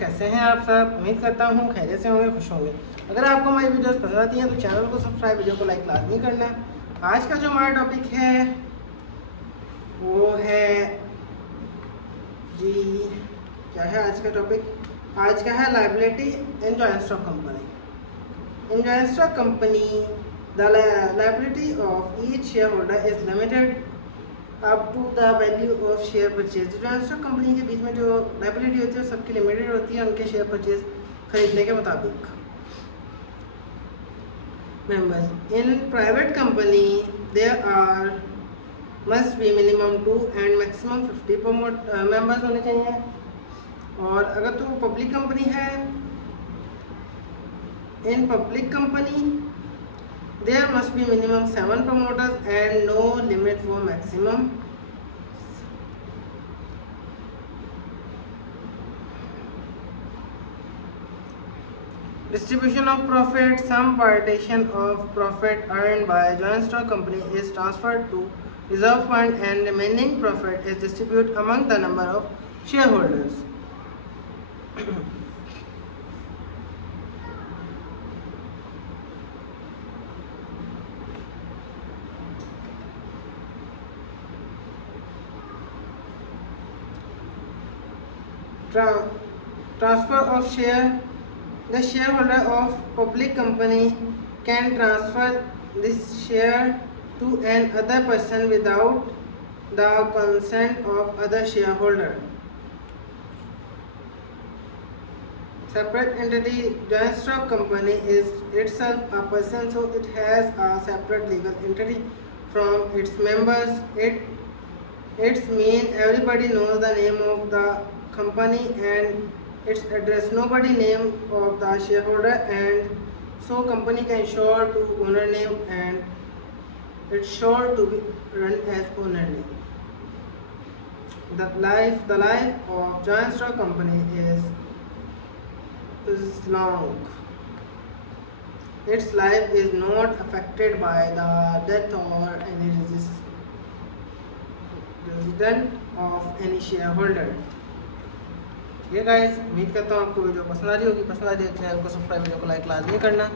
कैसे हैं आप सब? उम्मीद करता हूँ खैरियत से होंगे, खुश होंगे। अगर आपको हमारी वीडियोस पसंद आती हैं तो चैनल को सब्सक्राइब, वीडियो को लाइक लाजमी करना। आज का जो हमारा टॉपिक है वो है जी, क्या है आज का टॉपिक? आज का है liability in joint stock company. In joint stock company the liability of each share holder is limited up to the value of share purchase. Joint stock company के बीच में जो लायबिलिटी होती है सबकी लिमिटेड होती है उनके शेयर परचेज खरीदने के मुताबिक। Members in private company there are must be minimum 2 and maximum 50 members होने चाहिए। और अगर तो पब्लिक कंपनी है, in public company there must be minimum 7 promoters and no limit for maximum. Distribution of profit: some partition of profit earned by joint stock company is transferred to reserve fund and remaining profit is distributed among the number of shareholders. Transfer of share: the shareholder of public company can transfer this share to an other person without the consent of other shareholder. Separate entity: joint stock company is itself a person, so it has a separate legal entity from its members. Its mean everybody knows the name of the company and its address. Nobody name of the shareholder, and so company can sure to owner name and it's sure to be run as owner name. The life of joint stock company is long. Its life is not affected by the death or any resident of any shareholder. ये guys, उम्मीद करता हूँ आपको video पसंद आ रही होगी। पसंद आ रही है चैनल को सब्सक्राइब, वीडियो को लाइक लाजमी करना।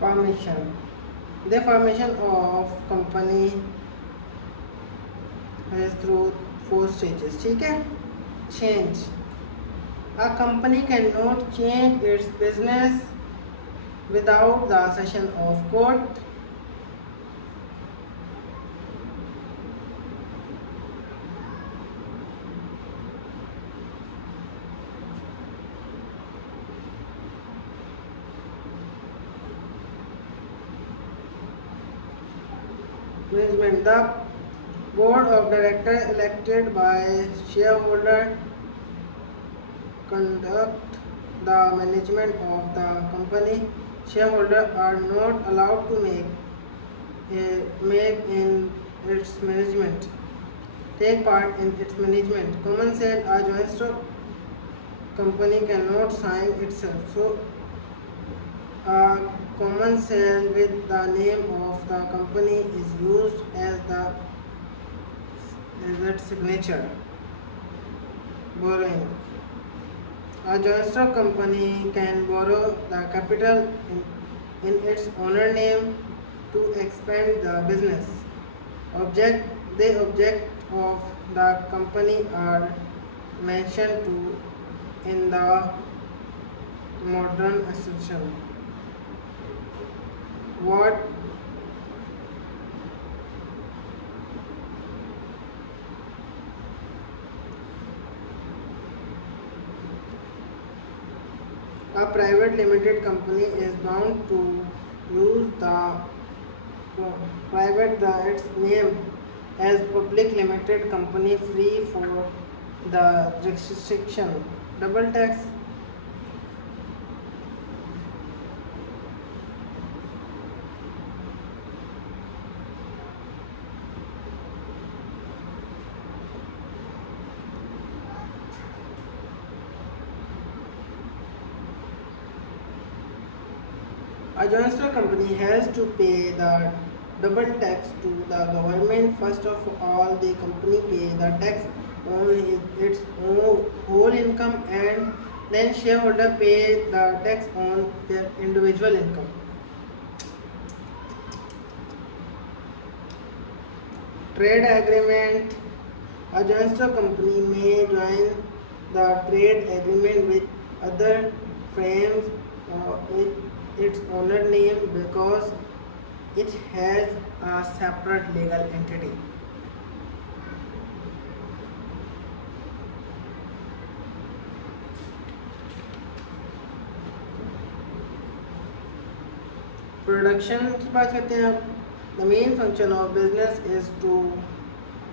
Formation: the formation of company is through 4 stages. ठीक है? Change: a company cannot change its business without the session of court. Management: the board of directors elected by shareholder conduct the management of the company. Shareholders are not allowed to make in its management, take part in its management. Common sale: a joint stock company cannot sign itself, so a common sale with the name of the company is used as its signature. Borrowing: a joint stock company can borrow the capital in its owner name to expand the business. The object of the company are mentioned in the modern association. what a private limited company is bound to use the its name as public limited company free for the restriction double tax. A joint stock company has to pay the double tax to the government. First of all, the company pay the tax on its own whole income, and then shareholder pay the tax on their individual income. Trade agreement. A joint stock company may join the trade agreement with other firms with its owner name because it has a separate legal entity. Production की बात करते हैं आप. The main function of business is to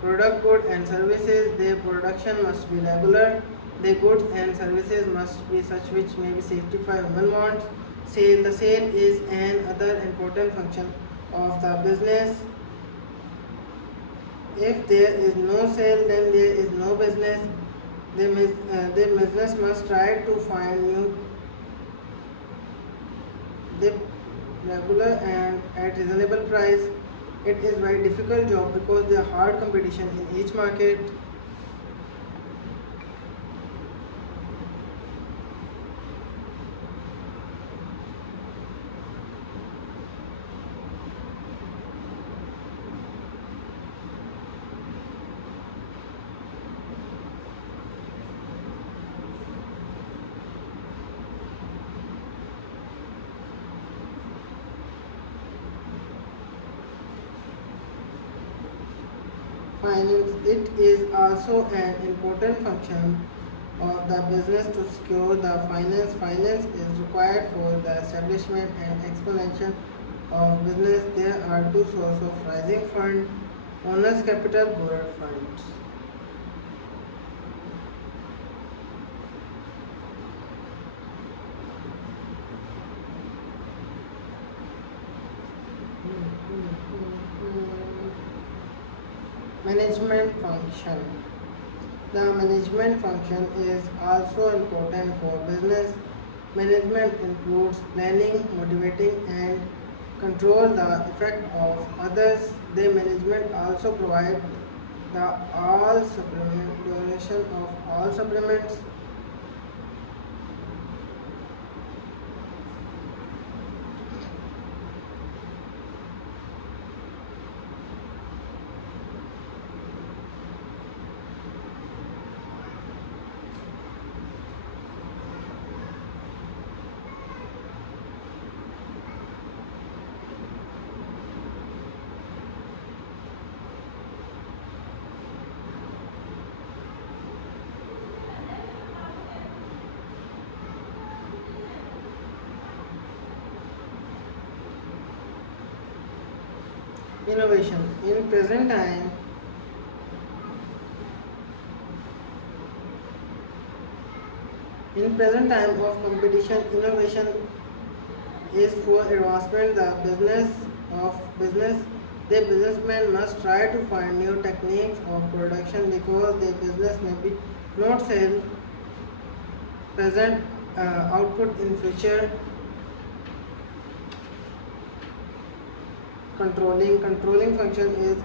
product goods and services. Their production must be regular. Their goods and services must be such which may be satisfy human wants. The sale is another important function of the business. If there is no sale, then there is no business. The business must try to find new the regular and at reasonable price. It is very difficult job because there are hard competition in each market. Finance. It is also an important function of the business to secure the finance. Finance is required for the establishment and expansion of business. There are two sources of rising fund: owner's capital, borrowed funds. Management function. The management function is also important for business. Management includes planning, motivating, and control the effect of others. The management also provide the all supplement donation of all supplements. Innovation. In present time of competition, innovation is for advancement the business. The businessman must try to find new techniques of production because the business may be not sell present output in future. Controlling function is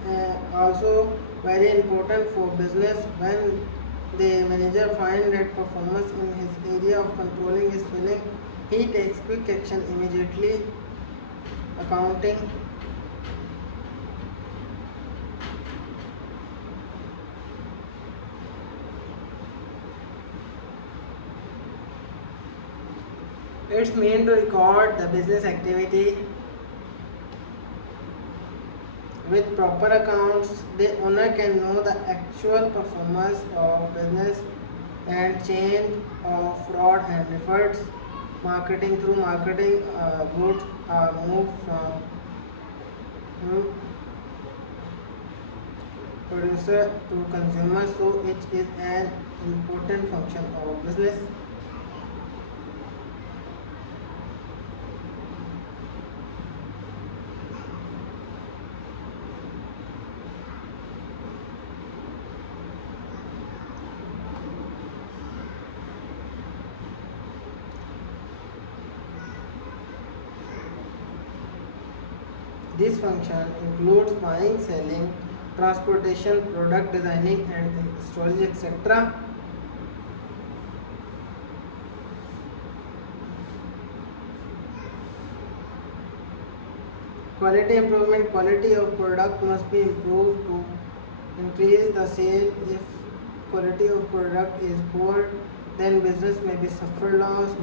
also very important for business. When the manager finds that performance in his area of controlling is failing, he takes quick action immediately. Accounting. It's meant to record the business activity With proper accounts, the owner can know the actual performance of business and change of fraud and efforts. Marketing through marketing goods are moved from producer to consumer, so it is an important function of business. This function includes buying, selling, transportation, product designing and storage, etc. Quality improvement. Quality of product must be improved to increase the sale. If quality of product is poor, then business may be suffer loss.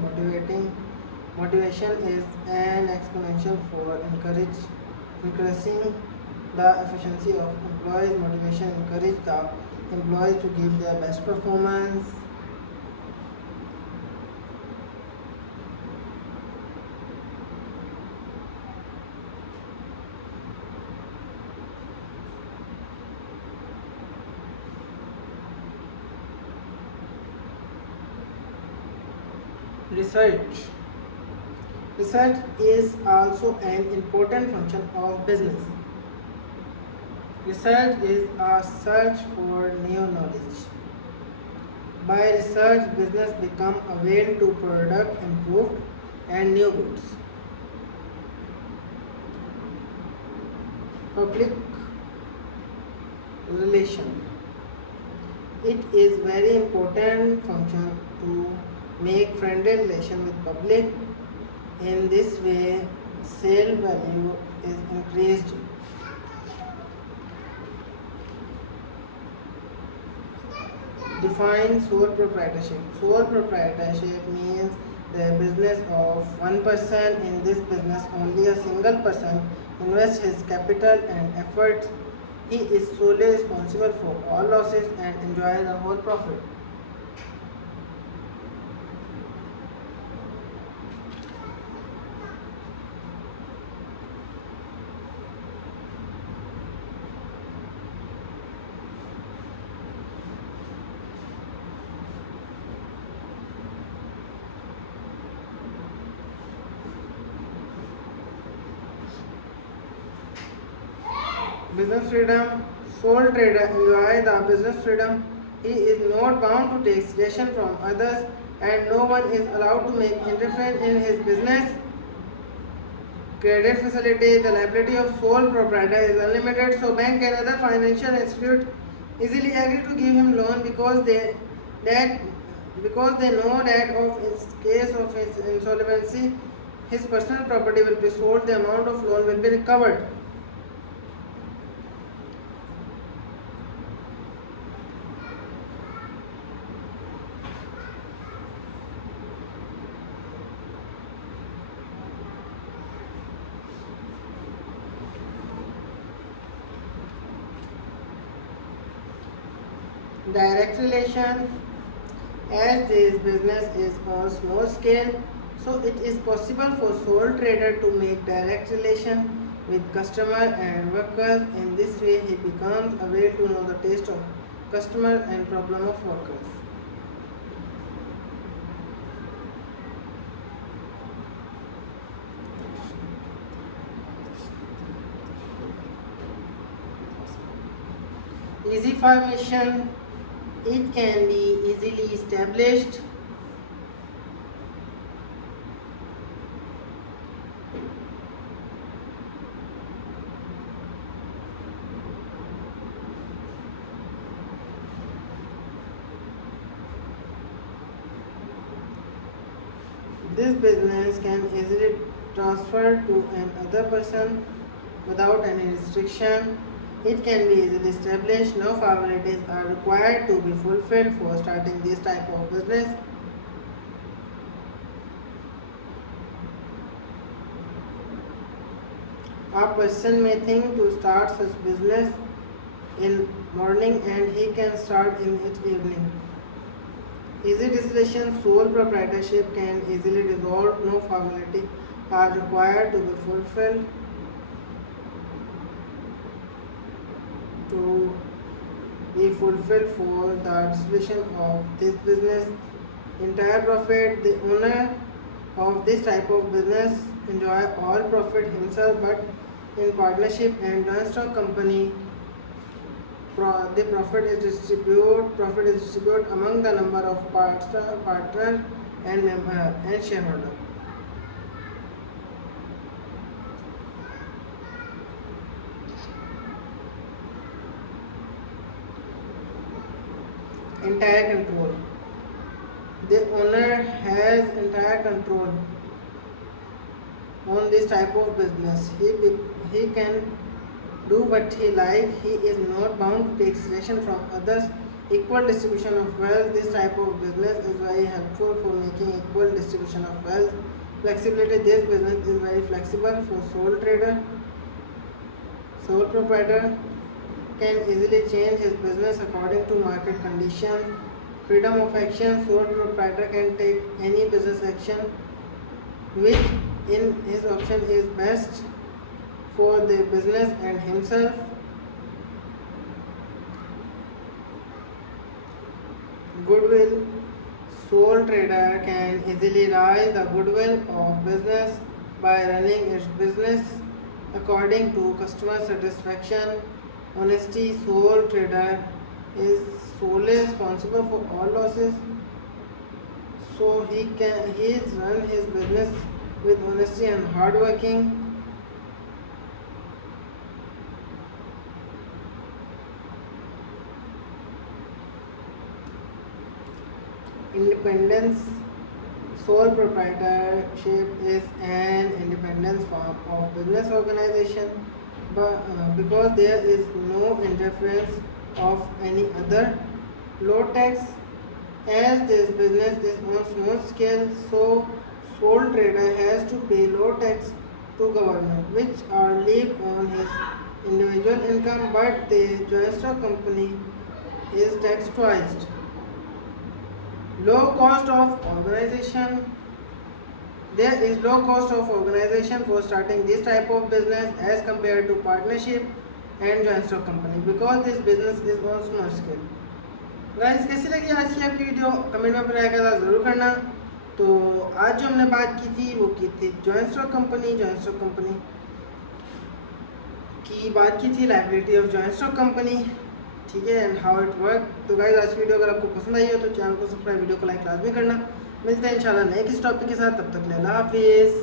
Motivation is an exponential for increasing the efficiency of employees. Motivation encourages the employees to give their best performance. Research. Research is also an important function of business. Research is a search for new knowledge. By research, business become aware to product improved and new goods. Public relation. It is very important function to make friendly relation with public. In this way, sale value is increased. Define sole proprietorship. Sole proprietorship means the business of one person. In this business, only a single person invests his capital and efforts. He is solely responsible for all losses and enjoys the whole profit. Business freedom. Sole trader enjoys the business freedom. He is not bound to take suggestions from others and no one is allowed to make interference in his business. Credit facility. The liability of sole proprietor is unlimited, so bank and other financial institute easily agree to give him loan because they know that of his case of his insolvency, his personal property will be sold, the amount of loan will be recovered. Direct relation. As this business is on small scale, so it is possible for sole trader to make direct relation with customer and workers. In this way, he becomes able to know the taste of customer and problem of workers. Easy formation. It can be easily established. This business can easily transfer to another person without any restriction. It can be easily established. No formalities are required to be fulfilled for starting this type of business. A person may think to start such business in morning and he can start in it evening. Easy decision, sole proprietorship can easily dissolve, no formality are required to be fulfilled for the dissolution of this business. Entire profit, the owner of this type of business enjoy all profit himself, but in partnership and joint stock company, the profit is distributed among the number of partner and shareholder. Entire control. The owner has entire control on this type of business. He can do what he like. He is not bound to take selection from others. Equal distribution of wealth. This type of business is very helpful for making equal distribution of wealth. Flexibility. This business is very flexible for sole trader. Sole proprietor can easily change his business according to market conditions. Freedom of action. Sole proprietor can take any business action which in his option is best for the business and himself. Goodwill. Sole trader can easily raise the goodwill of business by running its business according to customer satisfaction. Honesty. Sole trader is solely responsible for all losses, so he run his business with honesty and hard working. Independence. Sole proprietorship is an independent form of business organization, because there is no interference of any other. Low tax. As this business is on small scale, so sole trader has to pay low tax to government, which are levied on his individual income, but the joint stock company is taxed twice. Low cost of organization. There is low cost of organization for starting this type of business as compared to partnership and joint stock company, because this business is on small scale. Guys, कैसी लगी आज की आपकी video? Comment में अपना राय ज़रूर करना। तो आज जो हमने बात की थी वो की थी जॉइंट स्टॉक कंपनी की बात की थी, liability of joint stock company, ठीक है, एंड हाउ इट वर्क। तो गाइस, आज की वीडियो अगर आपको पसंद आई हो तो चैनल को सब्सक्राइब, वीडियो को लाइक लाजमी करना। मिलते हैं इंशाल्लाह नए किसी टॉपिक के साथ, तब तक के लिए अल्लाह हाफिज़।